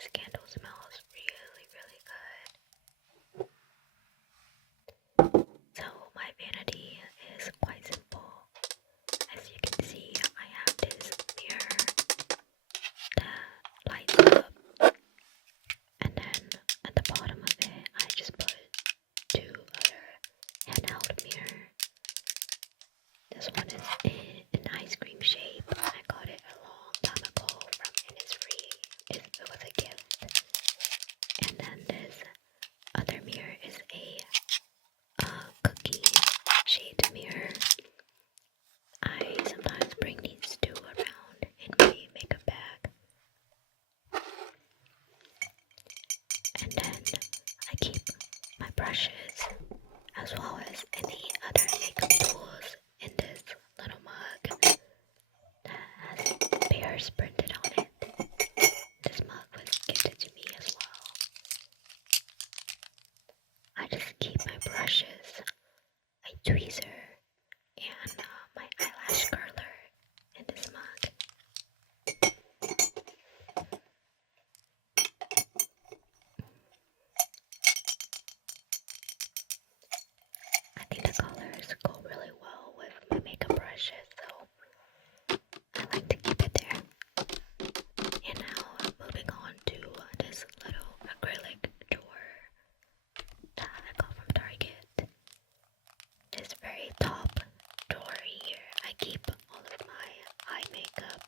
this candle smells really, really good. So my vanity is quite simple. As you can see, I have this mirror that lights up, and then at the bottom of it, I just put two other handheld mirror. This one is in an ice cream shape. I got it a long time ago from Innisfree. It was a gift. And then this other mirror is a cookie shaped mirror. I sometimes bring these two around in my makeup bag. And then I keep my brushes as well as any other makeup tools in this little mug that has bears printed on it. This mug was gifted to me as well. I just keep my brushes, a tweezer, and my eyelash curler in this mug. I think the colors go really well with my makeup brushes, so I like to keep it there. And now moving on to this little acrylic drawer that I got from Target. This very top drawer here, I keep all of my eye makeup.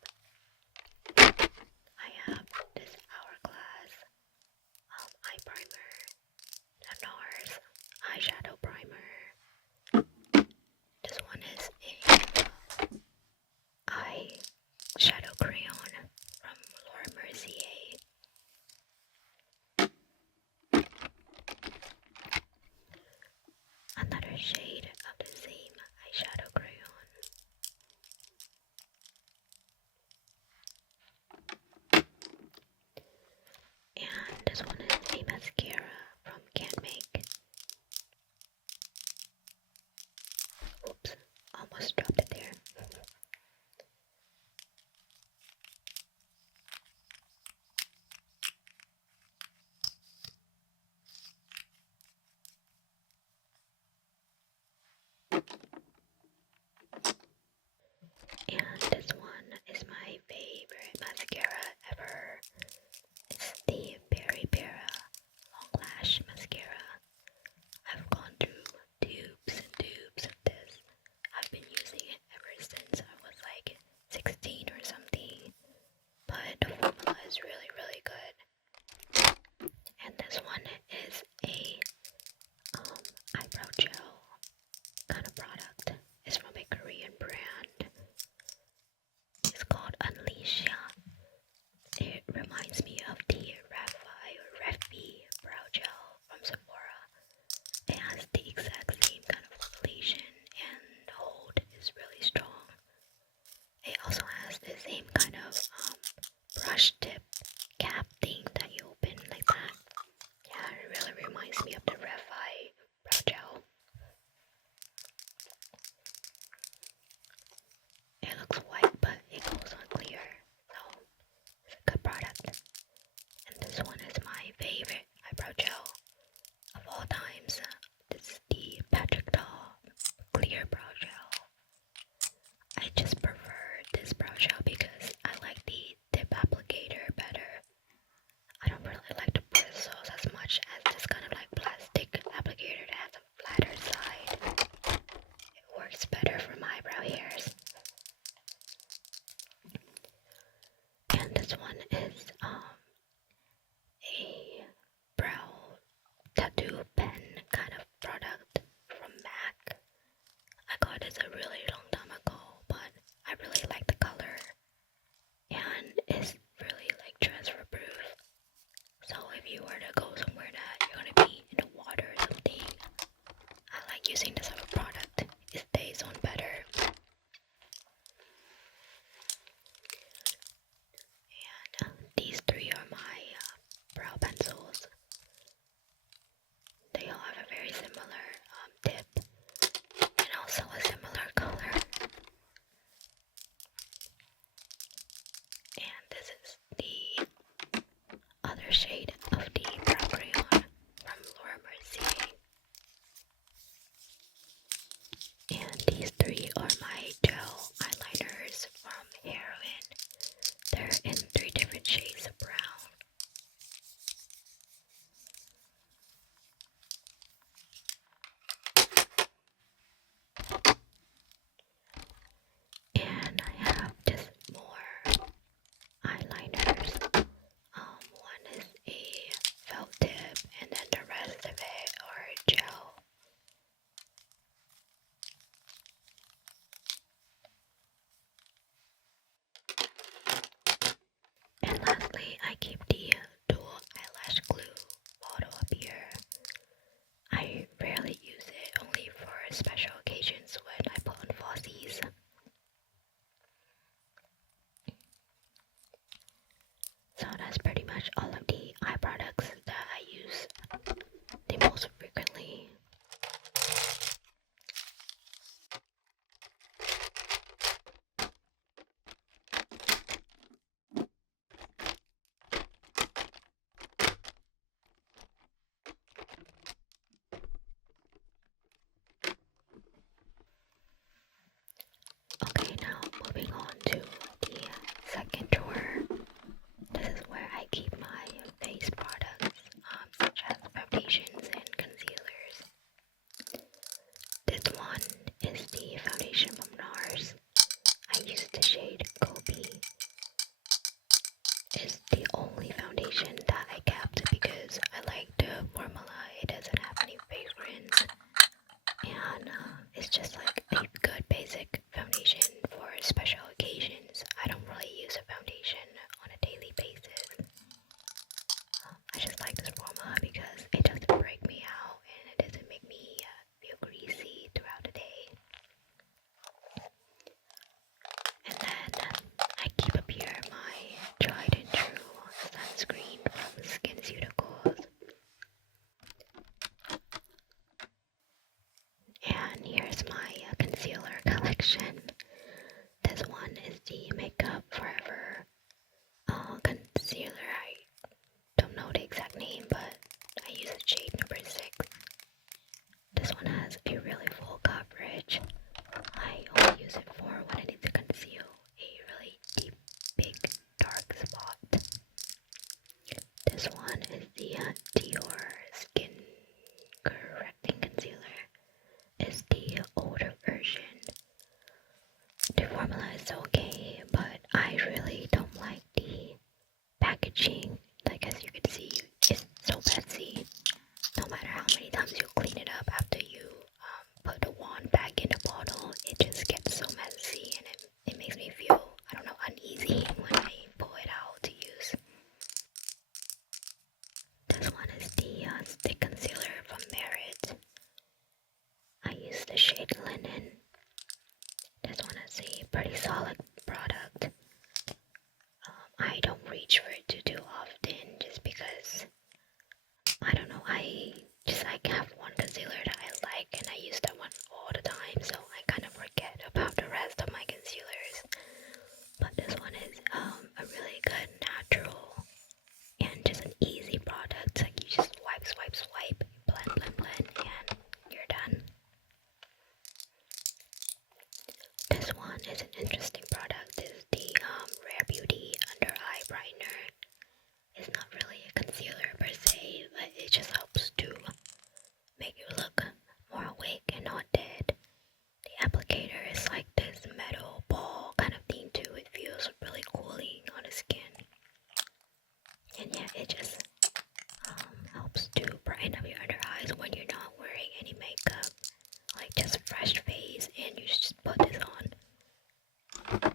I have this Hourglass eye primer, the Nars eyeshadow primer. This one is a eyeshadow crayon from Mercier. Another shade of the same eyeshadow crayon. And this one is a mascara from Canmake. Oops, almost dropped it there. And this one is my favorite mascara ever. It's the Peripera long lash mascara. I've gone through tubes and tubes of this. I've been using it ever since I was like 16 or something. But the formula is really, really good. And this one is a eyebrow gel kind of product. It's from a Korean brand. It's called Unleashia. It reminds me of the Refi brow gel from Sephora. It has the exact same kind of formulation and the hold is really strong. It also has the same kind of brush tip cap thing that you open like that. Yeah, it really reminds me of the Refi brow gel. It looks white, but it goes on clear, so it's a good product. And this one is my favorite eyebrow gel of all times. This is the Patrick Doll Clear Brow Gel. I just prefer this brow gel because I like the tip applicator better. I don't really like the bristles as much as this kind of like plastic applicator that has a flatter side. It works better for my eyebrow hairs. And this one is a brow tattoo pen kind of product from MAC. I got this a really long time ago, but I really like the color and it's really like transfer proof. So if you were to go somewhere that you're gonna be in the water or something, I like using this type of product. It stays on better. And This one is the Dior Skin Correcting Concealer. It's the older version. The formula is okay, but I really don't like the packaging. Like, as you can see, it's so messy. No matter how many times you clean it up after you put the wand back in the bottle, it just gets so messy, and it makes me feel, I don't know, uneasy when I pull it out to use. This one is the stick concealer from Merit. I use the shade Linen. This one is a pretty solid product. I don't reach for it too often just because, I don't know, I have one concealer that I like and I use that one all the time, so I kind of forget about the rest of my concealers. But this one is a really good natural and just an easy product. Like, you just swipe, blend, and you're done. This one is an interesting product. It's the Rare Beauty Under Eye Brightener. It's not really a concealer per se, but it just helps to make you look more awake and not dead. The applicator is like this metal ball kind of thing too. It feels really cooling on the skin. And yeah, it just helps to brighten up your under eyes when you're not wearing any makeup. Like, just fresh face, and you just put this on.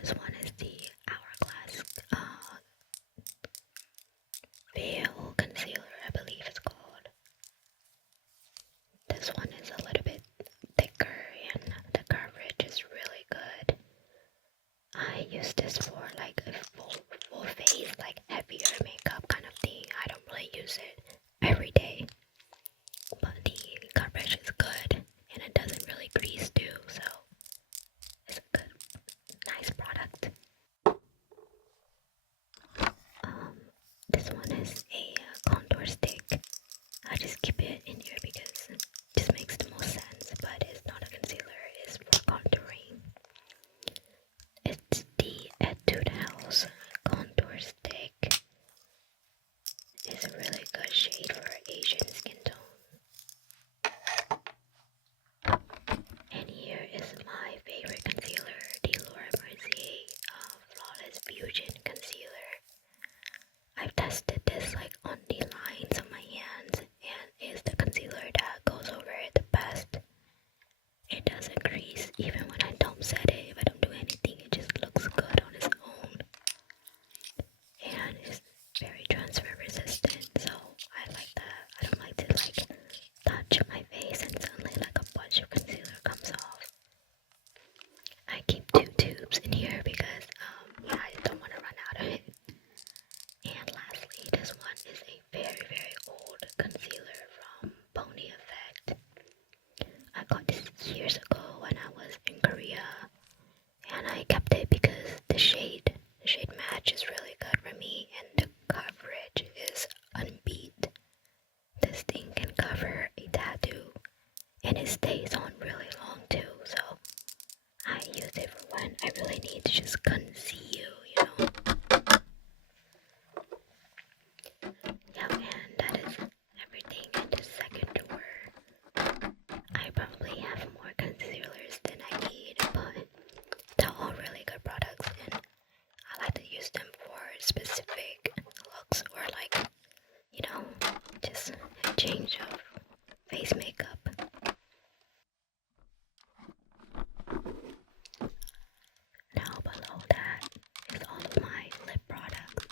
This one is the Hourglass Veil Concealer, I believe it's called. This one is a little bit thicker and the coverage is really good. I use this for like a full face, like heavier makeup kind of thing. I don't really use it every day, but the coverage is good and it doesn't really grease too, so it's a good, nice product. This one is a contour stick. I just keep it in here because it just makes the most sense, but it's not a concealer, it's for contouring. It's the Etude House contour stick. It's a really good shade for Asian skin tone. And here is my favorite concealer, the Mercier Flawless Fusion Concealer. I've tested this like on the lines of my hands, and it's the concealer that goes over it the best. It doesn't crease even when I don't set it. If I don't do anything, it just looks good on its own. And it's very transfer resistant, so I like that. I don't like to like touch my face and suddenly like a bunch of concealer comes off. I keep 2 tubes in here because yeah, I just don't want to run out of it. And lastly, this one is a very old concealer from Pony Effect. I got this years ago when I was in Korea, and I kept it because the shade match is really good for me, and the coverage is unbeat. This thing can cover a tattoo, and it stays on really long too, so I use it for when I really need to just conceal, you know. Yeah, and that is everything in the second drawer. I probably have more concealers than I need, but they're all really good products, and I like to use them for specific looks or like, you know, just a change of face makeup. Now below that is all of my lip products.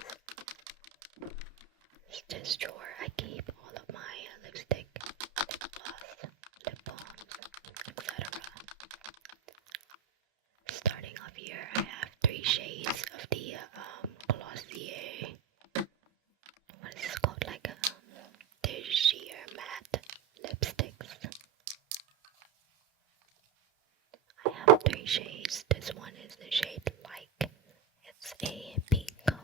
This drawer I keep all of my lipstick, lip gloss, lip balms, etc. Starting off here, I have 3 shades of the Glossier, what is this called, like the sheer matte lipsticks. I have 3 shades. This one is the shade Like. It's a pink color.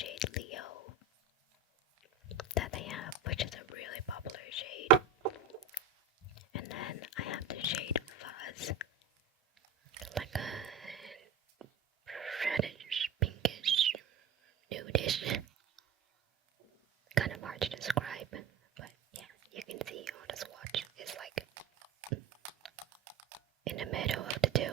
shade Leo that they have, which is a really popular shade. And then I have the shade Fuzz, like a reddish, pinkish, nudish. Kind of hard to describe, but yeah, you can see on the swatch it's like in the middle of the two.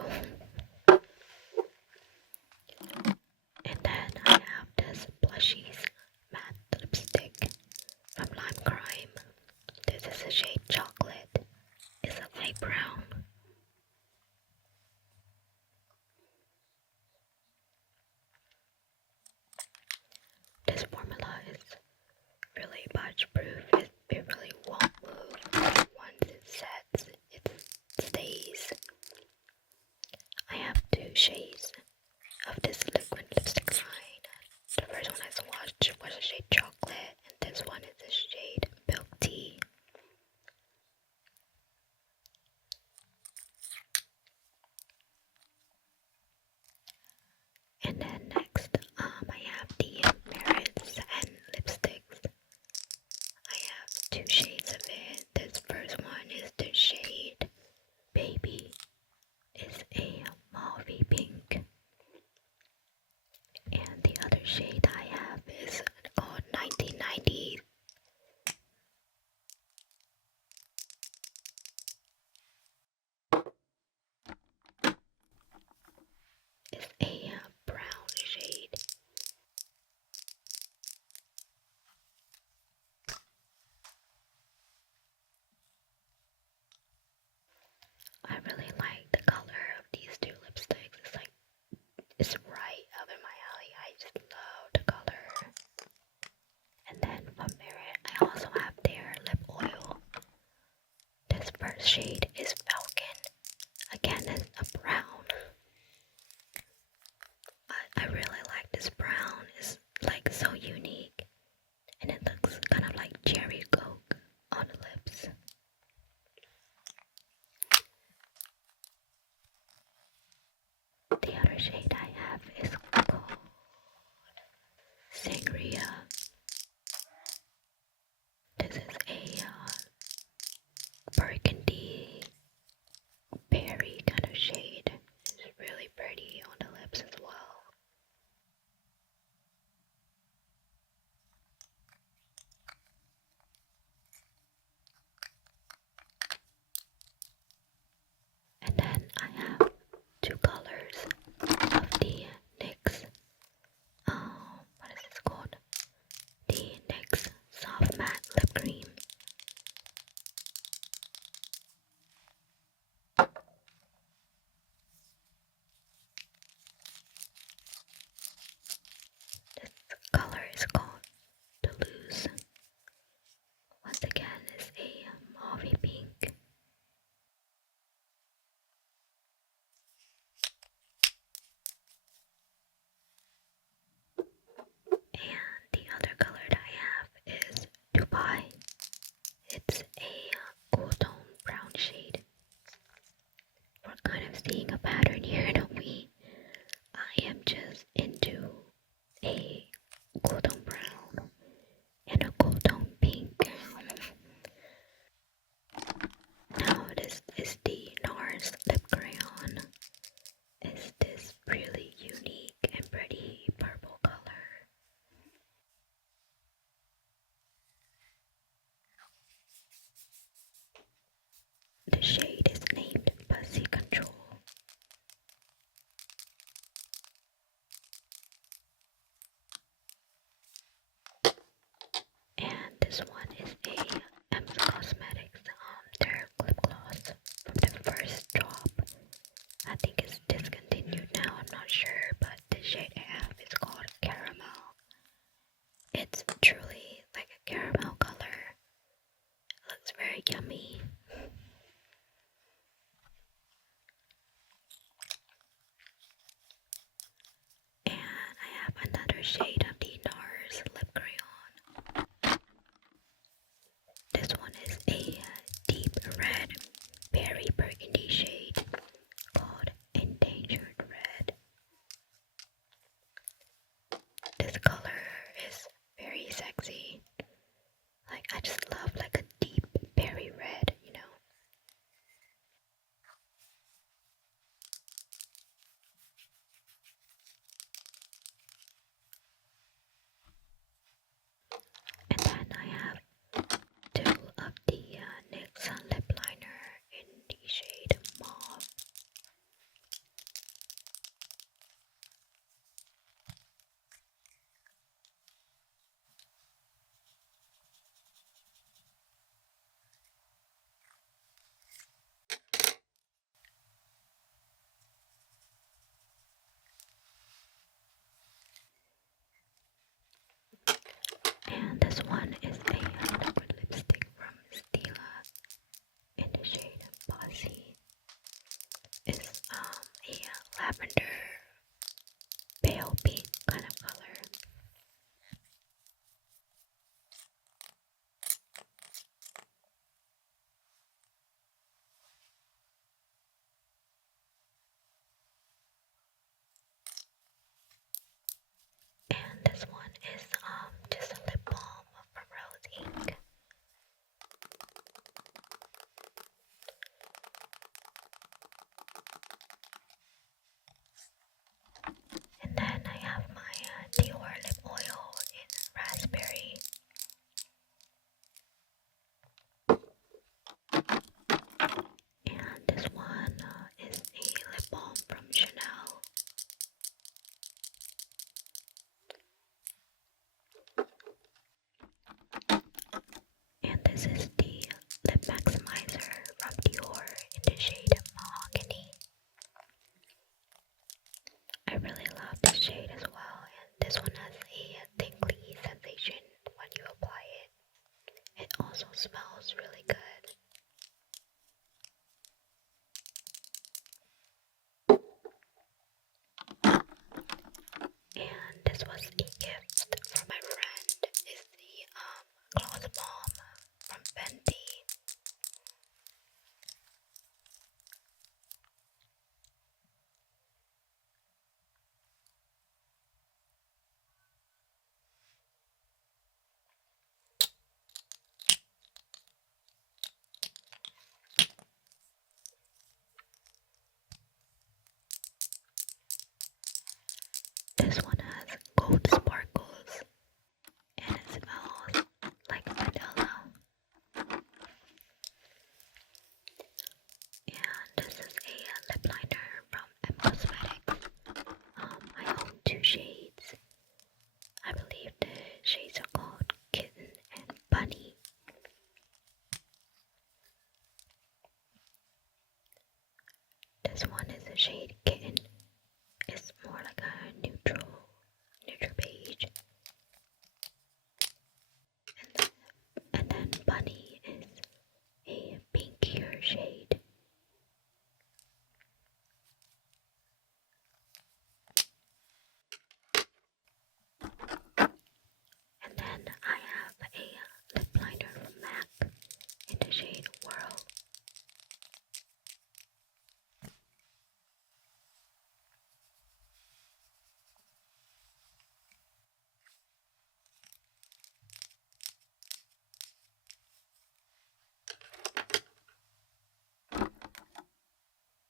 And then I have this Blushies matte lipstick from Lime Crime. This is the shade Chocolate. It's a light brown. This formula is really budge proof. It really won't move. Once it sets, it stays. I have two shades of this liquid lipstick line. The first one I swatched was the shade Chocolate, and this one is the shade Milk Tea. And then next, I have the Mercier and lipsticks. I have two shades of it. This first one is the shade Baby. It's a mauvey pink. And the other shade I have is called 1990. It's a brown shade. I really like the color of these two lipsticks. It's right up in my alley. I just love the color. And then from Merritt, I also have their lip oil. This first shade is Falcon. Again, it's a brown. I really like this brown. It's like so unique. And it looks kind of like cherry coke on the lips. The other shade I have is called Sangria. This is a burgundy berry kind of shade. It's really pretty on the lips as well. And then I have two colors of the NYX, what is this called? The NYX Soft Matte Lip Cream. This color is called Toulouse. Once again, it's a mauvey pink. And the other color that I have is Dubai. It's a cool tone brown shade. We're kind of seeing a pattern here, don't we? I am just into a cool tone brown and a cool tone pink. Now this is the Nars lip crayon. It's this really unique and pretty purple color. The shade is named Pussy Control. And this one is a M's Cosmetics, their lip gloss from the first drop. I think it's discontinued now, I'm not sure, but the shade I have is called Caramel. It's truly like a caramel color. It looks very yummy. And I have another shade of the Nars lip crayon. This one is a deep red berry burgundy shade called Endangered Red. This color this was a gift from my friend. It's the gloss bomb from Fenty. This one has gold sparkles and it smells like vanilla. And this is a lip liner from M Cosmetics. I own two shades. I believe the shades are called Kitten and Bunny. This one is the shade Kitten. It's more like a neutral beige. And then Bunny is a pinkier shade. And then I have a lip liner from MAC in the shade Whirl.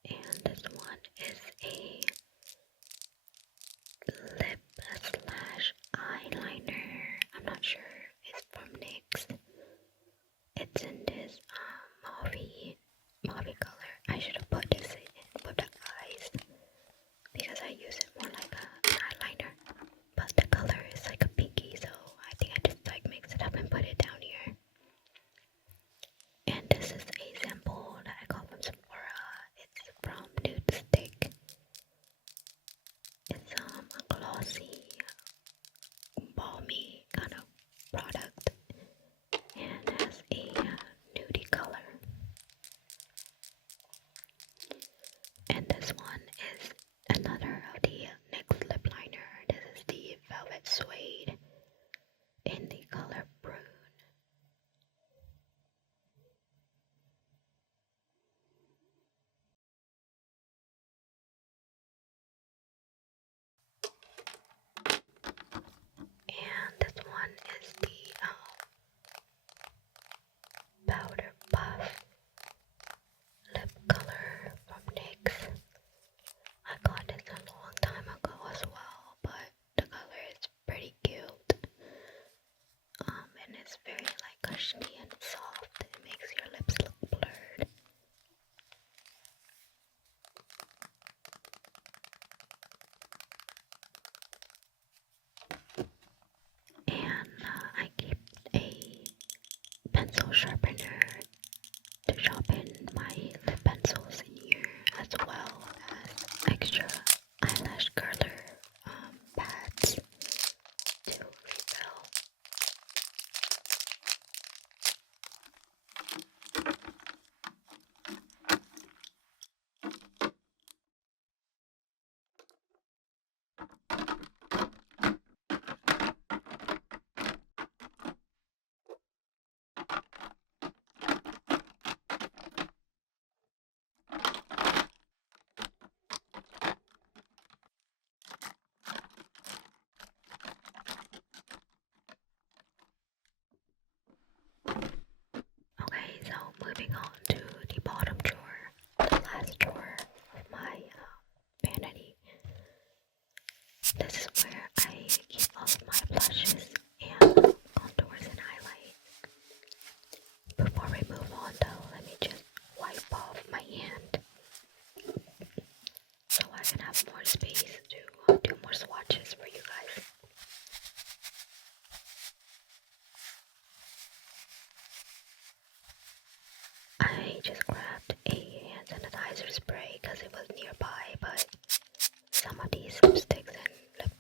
And this one is a lip slash eyeliner. I'm not sure. It's from NYX. It's in this mauve color. I should have put this in for the eyes because I use it more like an eyeliner. But the color is like a pinky, so I think I just like mix it up and put it down here. And this is a sample that I got from Sephora. It's from Nude Stick. It's a glossy, balmy kind of product and has a nudie color. And this one is another of the NYX lip liner. This is the Velvet Suede in the color Prune. And this one is the Powder Puff lip color from NYX. I got this a long time ago as well, but the color is pretty cute. And it's very like cushiony and soft. It makes your lips look blurred. And I keep a pencil sharpener to sharpen my lip pencils in here, as well as extra eyelash curler pads to refill. Okay, so moving on to the bottom drawer, the last drawer of my vanity. This is where I keep all of my blushes and contours and highlights. Before we move on though, let me just wipe off my hand so I can have more space to do more swatches for you guys. I just grabbed a hand sanitizer spray because it was nearby, but some of these lipsticks and lip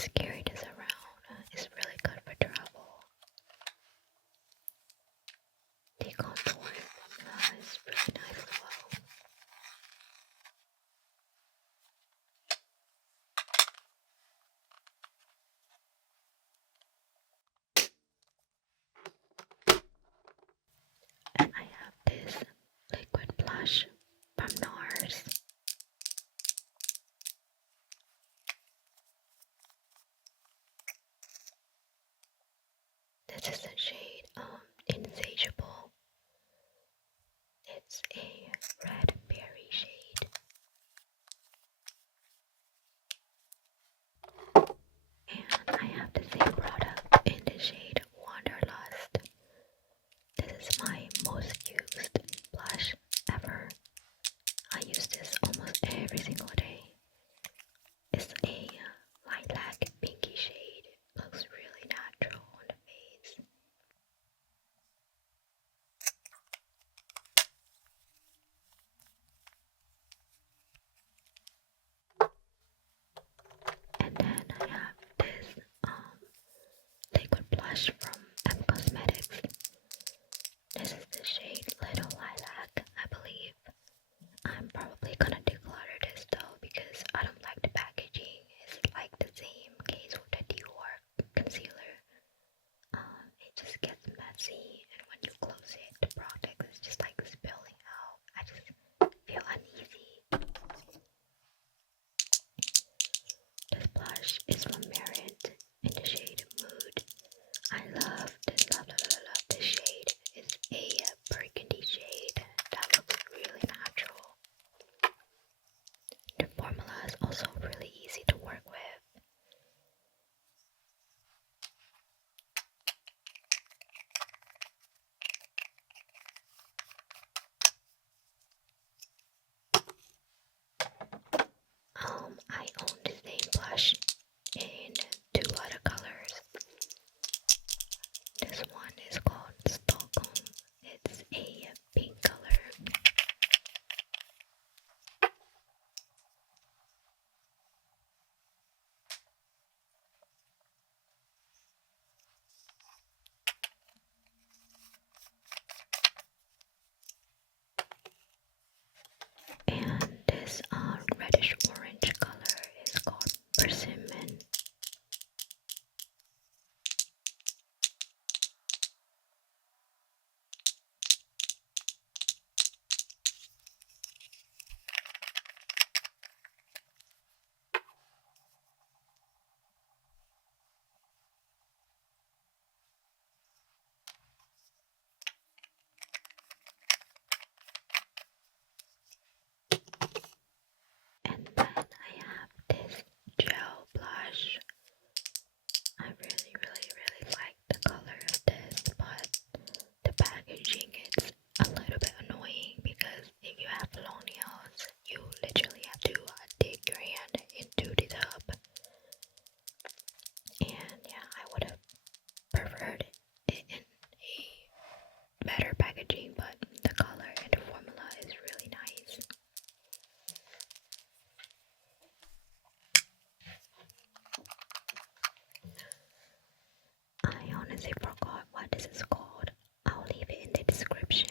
just carry this around. It's really good for travel. The contouring formula is really nice as well. And I have this liquid blush from Nars. This is the shade Insatiable. It's a red berry shade. And I have the same product in the shade Wanderlust. This is my most used blush ever. I use this almost every single day. It's a lilac pinky shade. It looks really natural on the face. And then I have this liquid blush from M Cosmetics. This is the shade Little Lilac, I believe. I'm probably gonna declutter this though because I don't like the packaging. It's like the same case with the Dior concealer. It just gets messy, and when you close it, the product is just like spilling out. I just feel uneasy. This blush is from Mercier in the shade Mood. I love this, love this shade. It's a burgundy shade that looks really natural. The formula is also really easy to work with. I own the same blush in 2 other colors. This one is called Stockholm. It's a pink color. And this reddish orange color is called Persimmon. And then I have this gel blush. I really like the color of this, but the packaging is a little bit annoying because if you have long nails, you literally have to dig your hand into the tub. And yeah, I would have preferred it in a better packaging, but the color and the formula is really nice. I honestly forgot what this is called. I'll leave it in the description.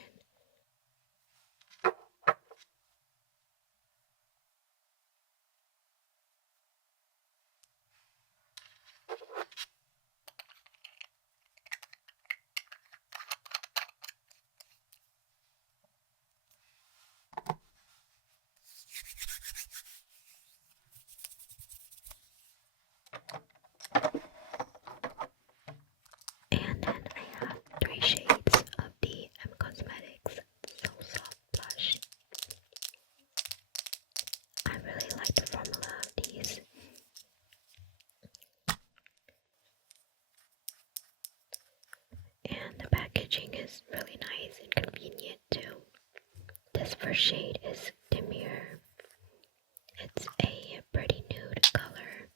And then I have 3 shades of the M Cosmetics So Soft Blush. I really like the formula of these. And the packaging is really nice and convenient too. This first shade is Demure. It's a pretty nude color.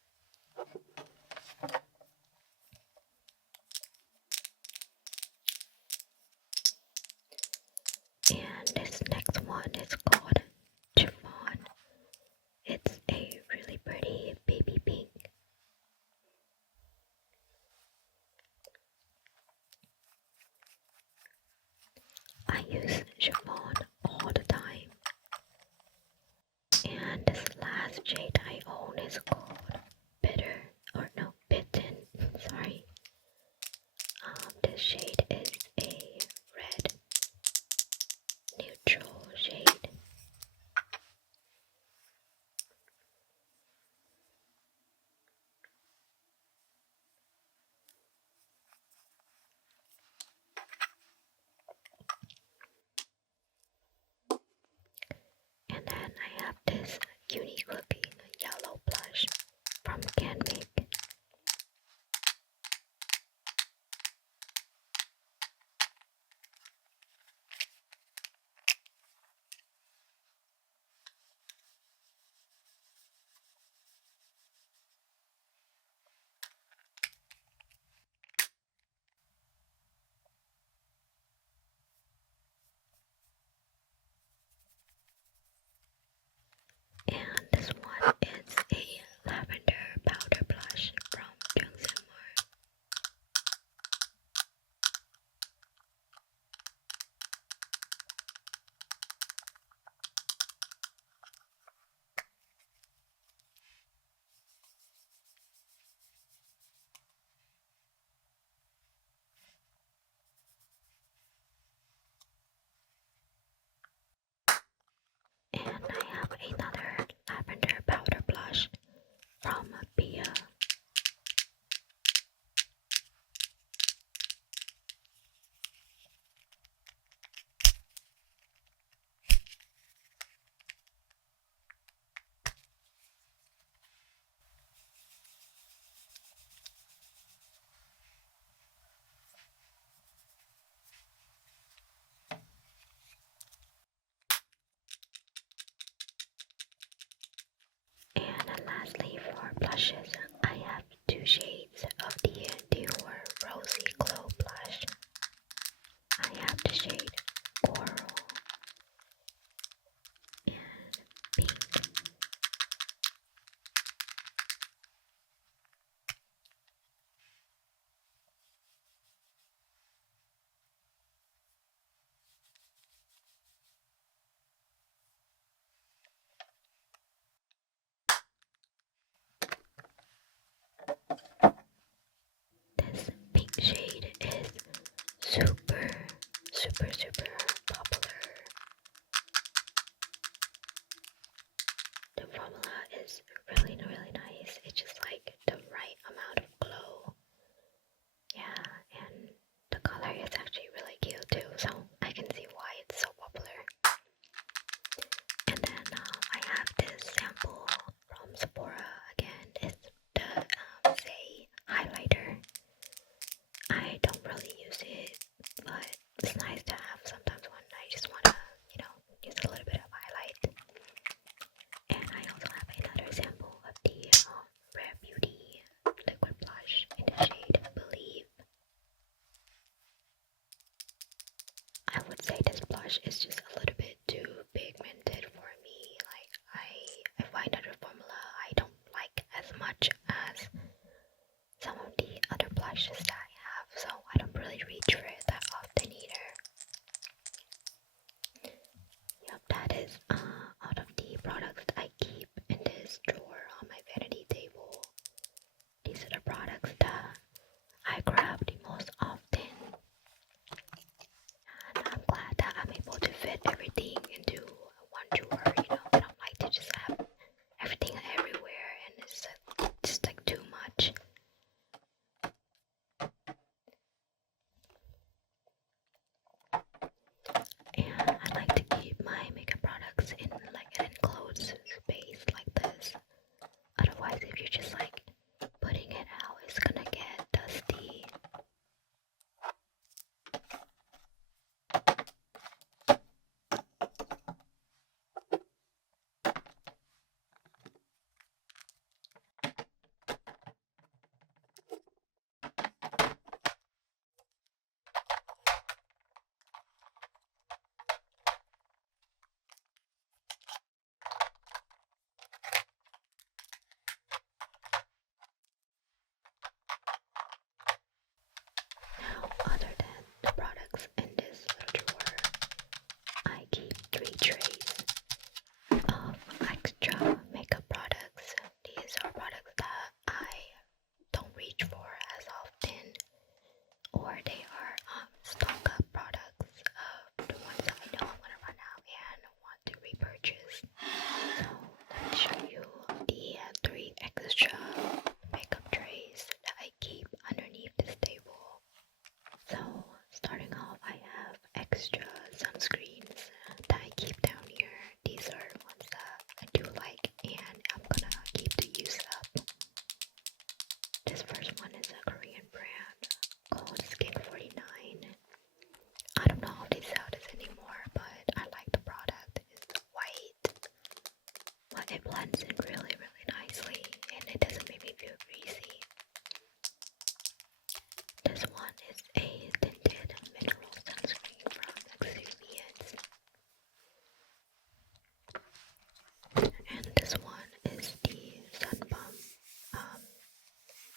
And this next one is called Chiffon. It's a really pretty baby pink. use chiffon all the time. And this last shade I own is called Bitten. Sorry. This shade is a red neutral shade. And then I have this unique looking yellow blush from Canmake. And this one is a lavender powder blush from Jung Saem Mool. And I have another lavender powder blush from Bia. And lastly, for blushes, I have two shades of the Dior Rosy Glow blush. I have the shade Coral and Pink. This pink shade is super popular. The formula is really nice. It's just like the right amount of glow. Yeah, and the color is actually really cute too, so I can see why it's so popular. And then I have this sample from Sephora again. It's the Say highlighter. I don't really use it, but it's nice to have sometimes when I just want to, use a little bit of highlight. And I also have another sample of the Rare Beauty liquid blush in the shade Believe. I would say this blush is just a little bit too pigmented for me. Like I find that the formula I don't like as much as some of the other blushes that I have, so I don't really reach for it that often either. Yep, that is out of the products I keep in this drawer on my vanity table. These are the products that I grab the most often. And I'm glad that I'm able to fit everything blends in really, really nicely, and it doesn't make me feel greasy. This one is a tinted mineral sunscreen from Exuviance. And this one is the Sun Bum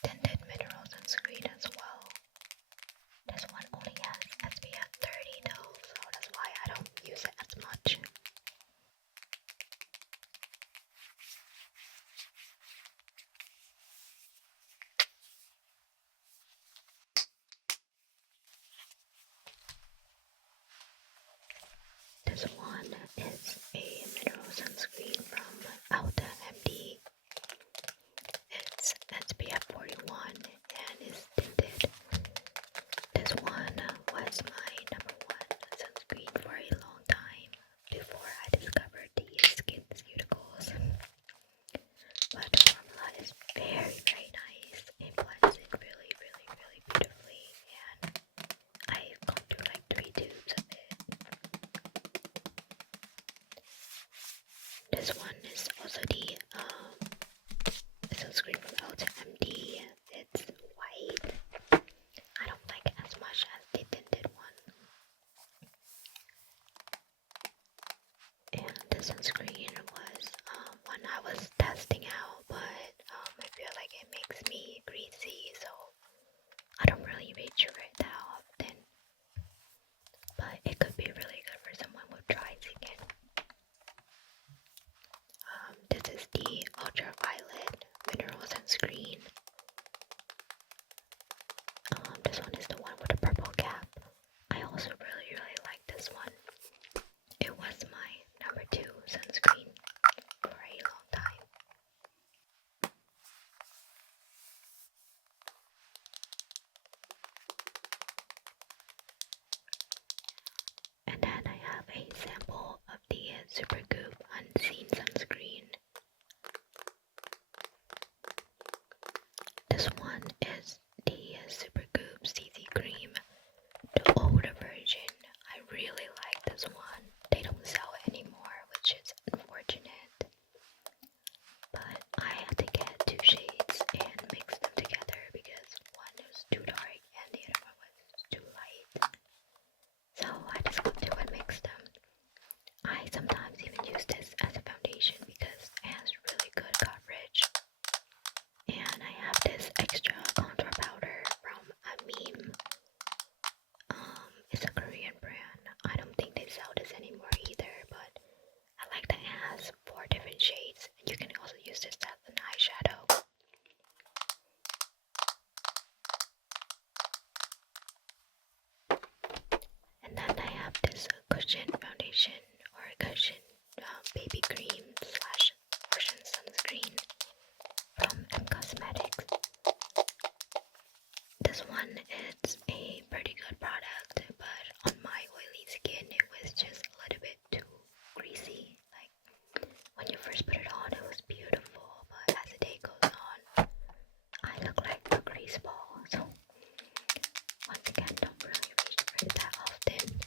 tinted mineral sunscreen as well. This one only has SPF 30 though, so that's why I don't use it as much. This one is a mineral sunscreen from Ulta MD. It's SPF 41 and is tinted. This one was my #1 sunscreen for a long time before I discovered the Skinceuticals. But the formula is very, very nice. It blends in really, really, really beautifully, and I've gone through like 3 tubes of it. This one is also the sunscreen from Ulta MD. It's white. I don't like it as much as the tinted one. And the sunscreen was one I was testing out, but I feel like it makes me greasy, so I don't really reach for it that often. But it could be really good for someone with dry skin. This is the ultraviolet mineral sunscreen. This one is the one with the purple cap. I also really, really like this one. It was my #2 sunscreen for a long time. And then I have a sample of the Supergoop Unseen sunscreen. This one is the Supergoop CC Cream, the older version. I really like this one. They don't sell it anymore, which is unfortunate. But I had to get 2 shades and mix them together because one was too dark and the other one was too light. So I just got 2 and mixed them. I sometimes even use this as a foundation because it has really good coverage. And I have this extra contour powder from Amim. It's a Korean brand. I don't think they sell this anymore either, but I like that it has 4 different shades, and you can also use this as an eyeshadow. And then I have this cushion foundation or cushion baby cream / lotion sunscreen from M Cosmetics. This one is a pretty good product, but on my oily skin it was just a little bit too greasy. Like when you first put it on it was beautiful, but as the day goes on I look like a grease ball. So once again, don't really reach for it that often.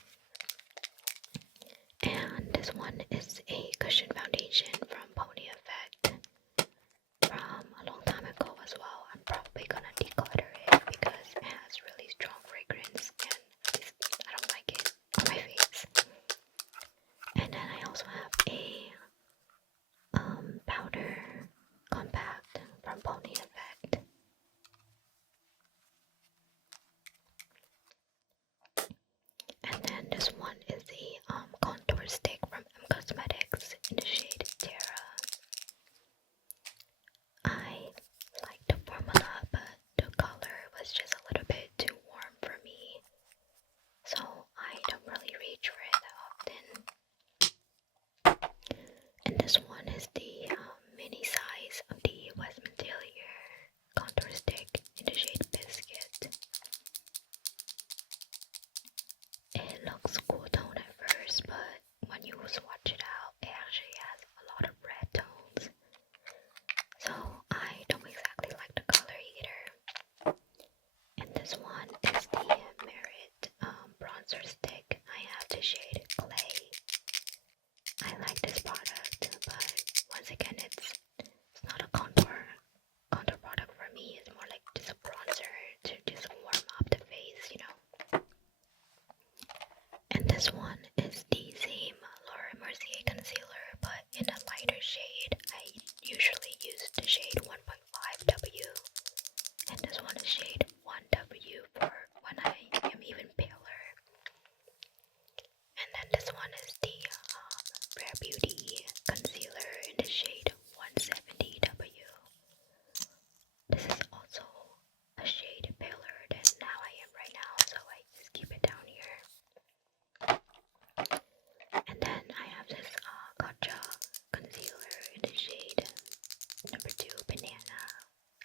is the same Mercier concealer, but in a lighter shade. I usually use the shade 1.5W, and this one is shade 1W for when I am even paler. And then this one is the Rare Beauty concealer in the shade 170W. This is also a shade paler than how I am right now, so I just keep it down here. And then I have this Gotcha concealer in the shade number 2 Banana.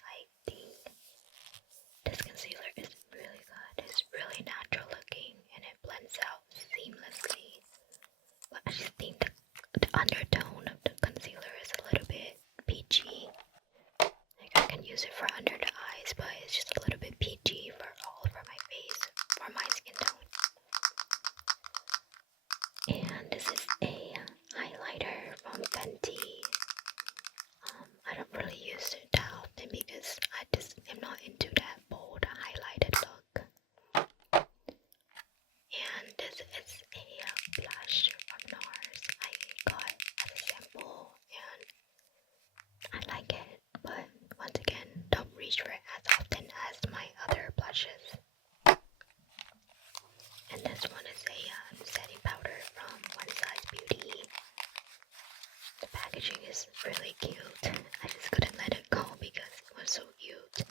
I think this concealer is really good. It's really natural looking and it blends out seamlessly. But I just think the undertone of the concealer is a little bit peachy. Like I can use it for under the eyes, but it's just a little bit peachy for all over my face, for my skin tone. And this is a highlighter from Fenty. I don't really use it that often because I just am not into that bold highlighted look. And this is a blush from Nars. I got as a sample and I like it, but once again, don't reach for it as often as my other blushes. And this one is a setting powder from One Size Beauty. The packaging is really cute. I just couldn't let it go because it was so cute.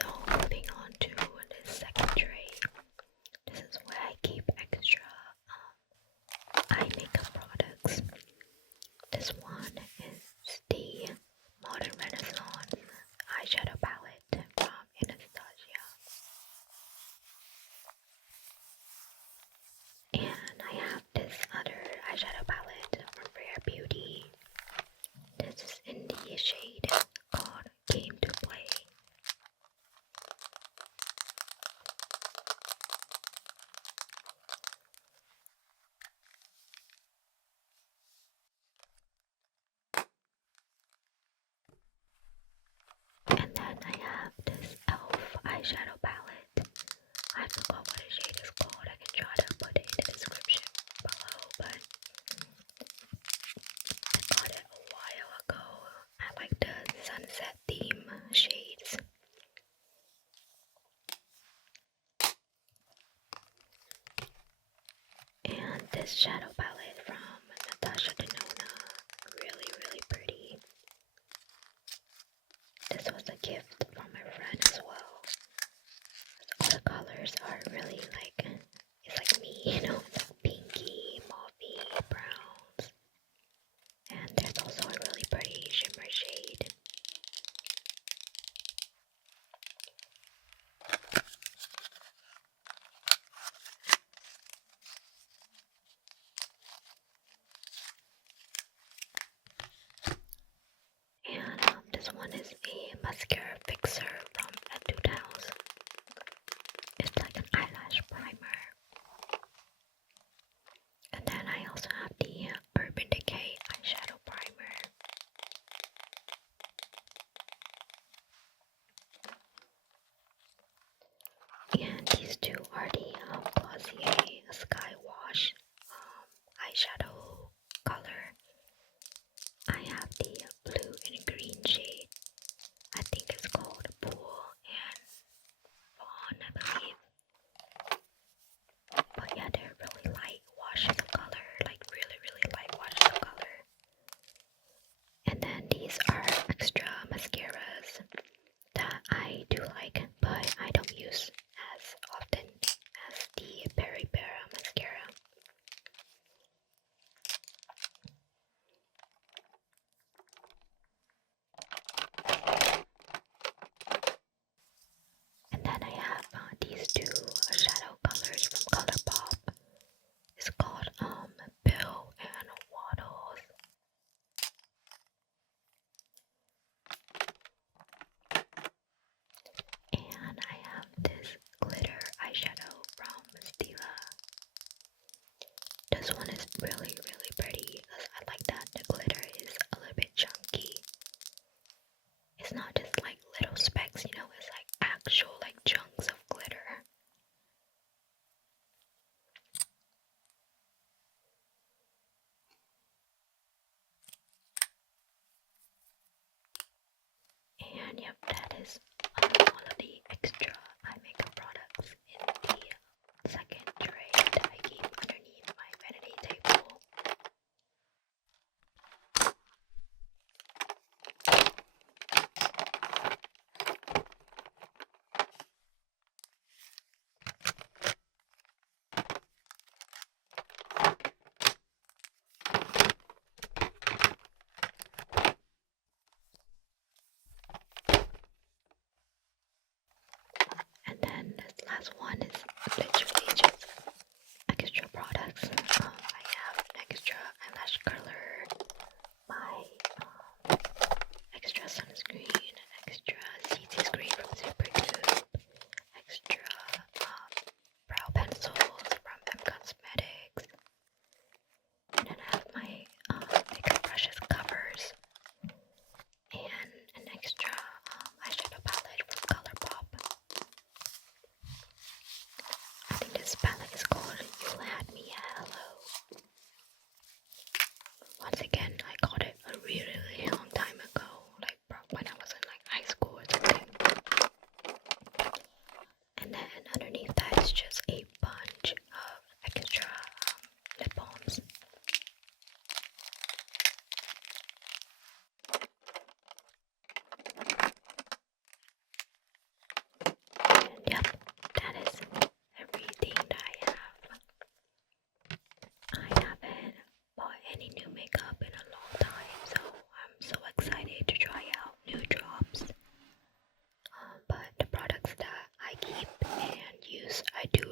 So moving on to the second tray. This is where I keep extra eye makeup products. This one is the Modern Renaissance eyeshadow palette from Unleashia. And I have this other eyeshadow palette from Rare Beauty. This is in the shade called Came to Play. And then I have this e.l.f. eyeshadow palette. I forgot what the shade is called. I can try to put it in the description below, but I got it a while ago. I like the sunset theme shades. And this shadow palette from Natasha Denona, really pretty. This was a gift from my friend as well. All the colors are really like, it's like me, you know, it's like pinky, mauvey, browns. And there's also a really pretty shimmer shade. And this one is a mascara fixer from Etude House. It's like an eyelash primer. And then I also have the Urban Decay eyeshadow primer. And these two are the Glossier Sky Wash eyeshadow color. I have the blue and green shade. I think it's called Pool and Fawn, I believe. But yeah, they're really light washes of color, like really light washes of color. And then these are extra mascaras that I do like, but I don't use as often as the Peripera mascara. yep, that is all of the extra eye makeup products in the second tray that I keep underneath my vanity table. And then this last one is literally just extra products. I have an extra eyelash curler, my extra sunscreen, extra CC screen from Supergoop, extra brow pencils from M Cosmetics, and then I have my makeup brushes covers, and an extra eyeshadow palette from ColourPop. I think this palette is called You Had Me at Hello. Once again, I got it a really, really long time ago, like when I was in like high school or something. And then underneath that is just a bunch of extra lip balms. And yep, that is everything that I have. I haven't bought any new makeup in a long time, so I'm so excited to try out new drops. But the products that I keep and use, I do